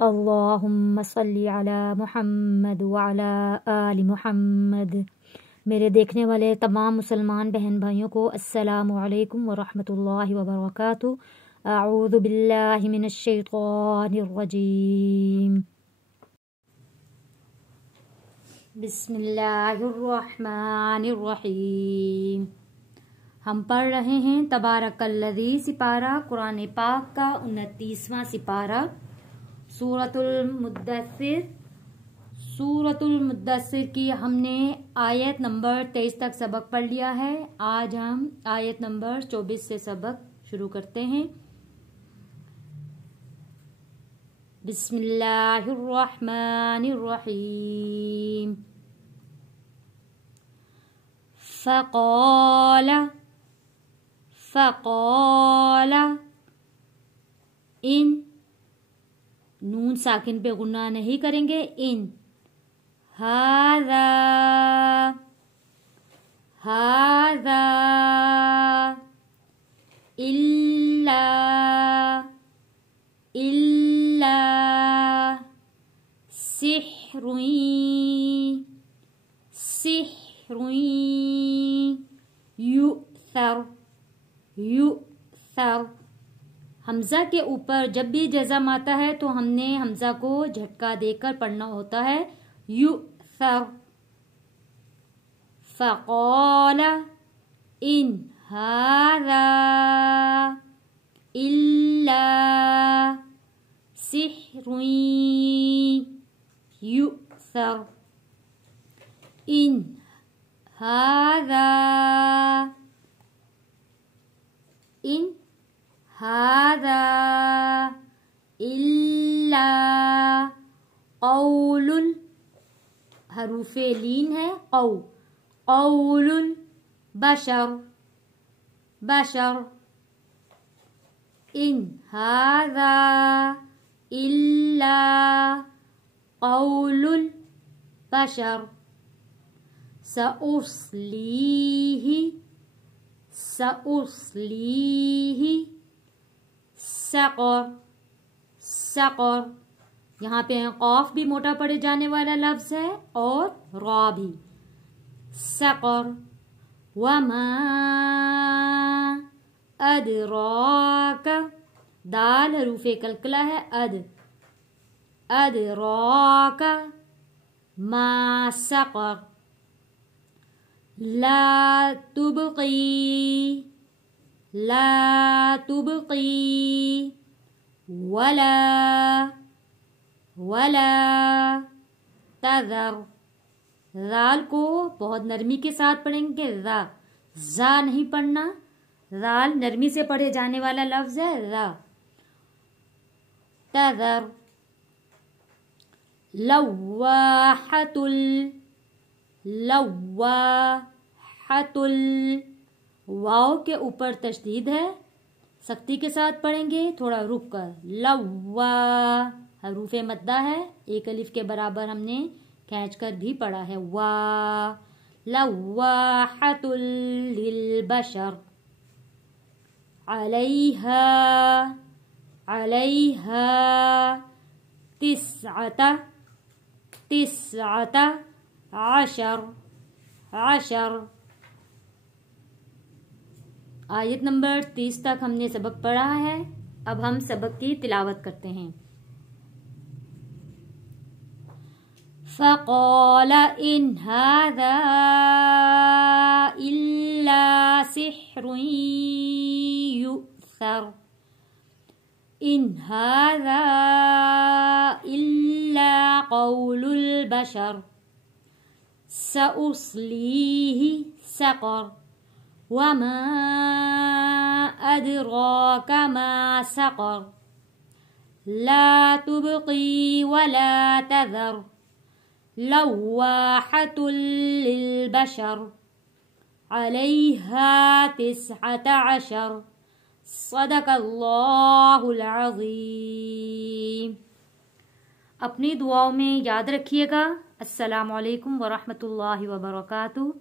अल्लाहुम्मा सल्ली अला मुहम्मद व अला आलि मुहम्मद। मेरे देखने वाले तमाम मुसलमान बहन भाइयों को अस्सलामु अलैकुम व रहमतुल्लाहि व बरकातुहू। अऊज़ु बिल्लाहि मिनश शैतानिर रजीम। बिस्मिल्लाहिर रहमानिर रहीम। हम पढ़ रहे हैं तबारकल्लज़ी सिपारा, कुरान पाक का 29वां सिपारा, सूरतुल मुद्दस्सिर की हमने आयत नंबर 23 तक सबक पढ़ लिया है। आज हम आयत नंबर 24 से सबक शुरू करते हैं। बिस्मिल्लाहिर रहमानिर रहीम। फ़क़ाला इन, नून साकिन पे गुन्ना नहीं करेंगे। इन हाज़ा इल्ला सिहरुन यु'थर। हमजा के ऊपर जब भी जज़म आता है तो हमने हमजा को झटका देकर पढ़ना होता है। यु'थर। फ़क़ाला इन हाज़ा इल्ला सिहरुन यु'थर। इन हाज़ा इल्ला क़ौलुल, हरूफे लीन है, क़ौलुल बशर। इन हाज़ा इल्ला क़ौलुल बशर। सउस्लीही सक़र। यहाँ पे क़ाफ भी मोटा पड़े जाने वाला लफ्ज है और रा भी। सक़र। वमा अदराका, दाल हरूफे कलकला है, अदराका मा सक़र। ला तुबक़ी वला तज़र। ज़ाल को बहुत नरमी के साथ पढ़ेंगे, ज़ा नहीं पढ़ना। ज़ाल नरमी से पढ़े जाने वाला लफ्ज है, ज़ा। तज़र। लव्वाहतुल, वाव के ऊपर तशदीद है, सख्ती के साथ पढ़ेंगे, थोड़ा रुक कर। लव्वा, हरूफे मद्दा है, एक अलिफ के बराबर हमने खींच कर भी पढ़ा है। वा लव्वाहतुल लिलबशर। अलैहा तिस्अता अशर। आयत नंबर 30 तक हमने सबक पढ़ा है। अब हम सबक की तिलावत करते हैं। फ़क़ाला इन हाज़ा इल्ला सिहरुन यु'थर। इन हाज़ा इल्ला क़ौलुल बशर। सउस्लीही सक़र। वमा अदराका मा सक़र। ला तुबक़ी वला तज़र। लव्वाहतुल लिलबशर। अलैहा तिस्अता अशर। सदक़ल्लाहुल अज़ीम। अपनी दुआओं में याद रखिएगा। अस्सलामु अलैकुम व रहमतुल्लाहि व बरकातुहू।